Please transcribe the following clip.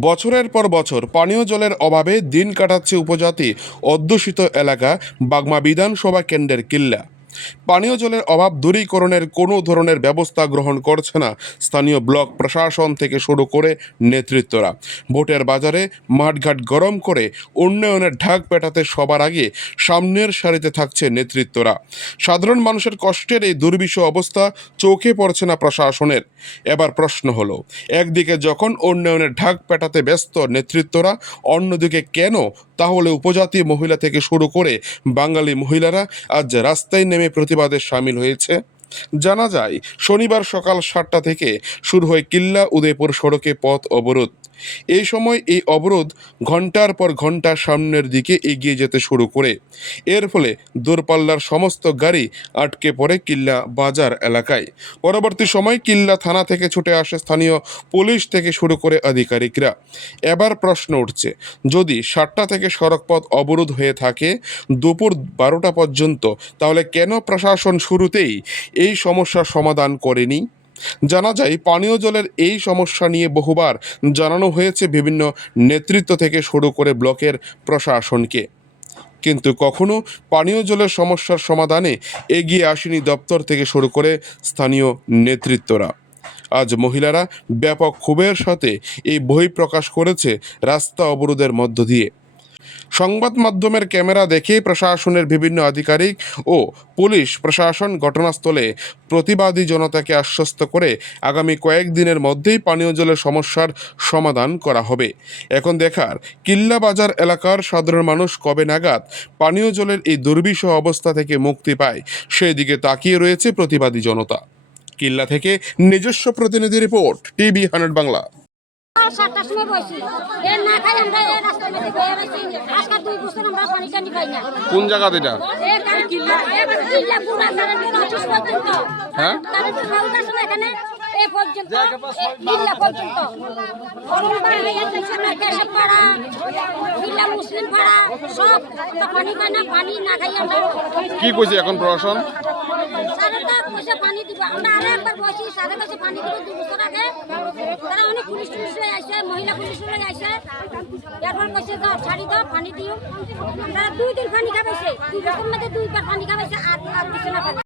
বছরের পর বছর পানীয় জলের অভাবে দিন কাটাচ্ছে উপজাতি অধ্যুষিত এলাকা বাগমা বিধানসভা কেন্দ্রের কিল্লা। পানীয় জলের অভাব দূরীকরণের কোনো ধরনের ব্যবস্থা গ্রহণ করছে না। স্থানীয় ব্লক প্রশাসন থেকে শুরু করে নেতৃত্বরা। ভোটের বাজারে মাঠঘাট গরম করে উন্নয়নের ঢাক পেটাতে সবার আগে সামনের সারিতে থাকছে নেতৃত্বরা। সাধারণ মানুষের কষ্টের এই দুর্বিষহ অবস্থা চোখে পড়ছে না প্রশাসনের। এবার প্রশ্ন হলো, একদিকে যখন উন্নয়নের ঢাক পেটাতে ব্যস্ত নেতৃত্বরা, অন্যদিকে কেন? তাহলে উপজাতি মহিলা থেকে শুরু করে বাঙালি মহিলারা আজ রাস্তায় নেমে প্রতিবাদে সামিল হয়েছে। জানা যায়, শনিবার সকাল সাতটা থেকে শুরু হয় কিল্লা উদয়পুর সড়কে পথ অবরোধ। এই সময় এই অবরোধ ঘণ্টার পর ঘণ্টা সামনের দিকে এগিয়ে যেতে শুরু করে। এর ফলে দূরপাল্লার সমস্ত গাড়ি আটকে পড়ে কিল্লা বাজার এলাকায়। পরবর্তী সময় কিল্লা থানা থেকে ছুটে আসে স্থানীয় পুলিশ থেকে শুরু করে আধিকারিকরা। এবার প্রশ্ন উঠছে, যদি সাতটা থেকে সড়কপথ অবরোধ হয়ে থাকে দুপুর বারোটা পর্যন্ত, তাহলে কেন প্রশাসন শুরুতেই এই সমস্যার সমাধান করেনি? জানা যায়, পানীয় জলের এই সমস্যা নিয়ে বহুবার জানানো হয়েছে বিভিন্ন নেতৃত্ব থেকে শুরু করে ব্লকের প্রশাসনকে। কিন্তু কখনো পানীয় জলের সমস্যার সমাধানে এগিয়ে আসেনি দপ্তর থেকে শুরু করে স্থানীয় নেতৃত্বরা। আজ মহিলারা ব্যাপক ক্ষোভের সাথে এই বই প্রকাশ করেছে রাস্তা অবরোধের মধ্য দিয়ে। সংবাদ মাধ্যমের ক্যামেরা দেখে প্রশাসনের বিভিন্ন আধিকারিক ও পুলিশ প্রশাসন ঘটনাস্থলে প্রতিবাদী জনতাকে আশ্বস্ত করে আগামী কয়েকদিনের মধ্যেই পানীয় জলের সমস্যার সমাধান করা হবে। এখন দেখার কিল্লা বাজার এলাকার সাধারণ মানুষ কবে নাগাদ পানীয় জলের এই দুর্বিষহ অবস্থা থেকে মুক্তি পায় সেই দিকে তাকিয়ে রয়েছে প্রতিবাদী জনতা। কিল্লা থেকে নিজস্ব প্রতিনিধি রিপোর্ট, টিভি হান্ড্রেড বাংলা। সাতটার সময় বসি এর না খাই আমরা এই রাস্তার মধ্যে বয়ে রয়েছি। আজকাল দুই বছর আমরা পানি টানি পাই না। কোন জায়গা এটা? হ্যাঁ? এখানে এ পর্যন্ত পর্যন্ত। কেশব পাড়া মুসলিম পাড়া সব পানি পাই না পানি না খাই আমরা। কি কইছে এখন প্রশাসন? পানি দিব। আমরা আরও একবার বসি সারে কাছে পানি দিব দু বছর আগে। তারা অনেক পুলিশ আইছে মহিলা পুলিশগুলো আইছে এরপর কইছে দাও শাড়ি দাও, পানি দিও। আমরা দুই দিন পানি খাবাইছে দুই রকম মধ্যে দুইবার পানি খাবাইছে আর আর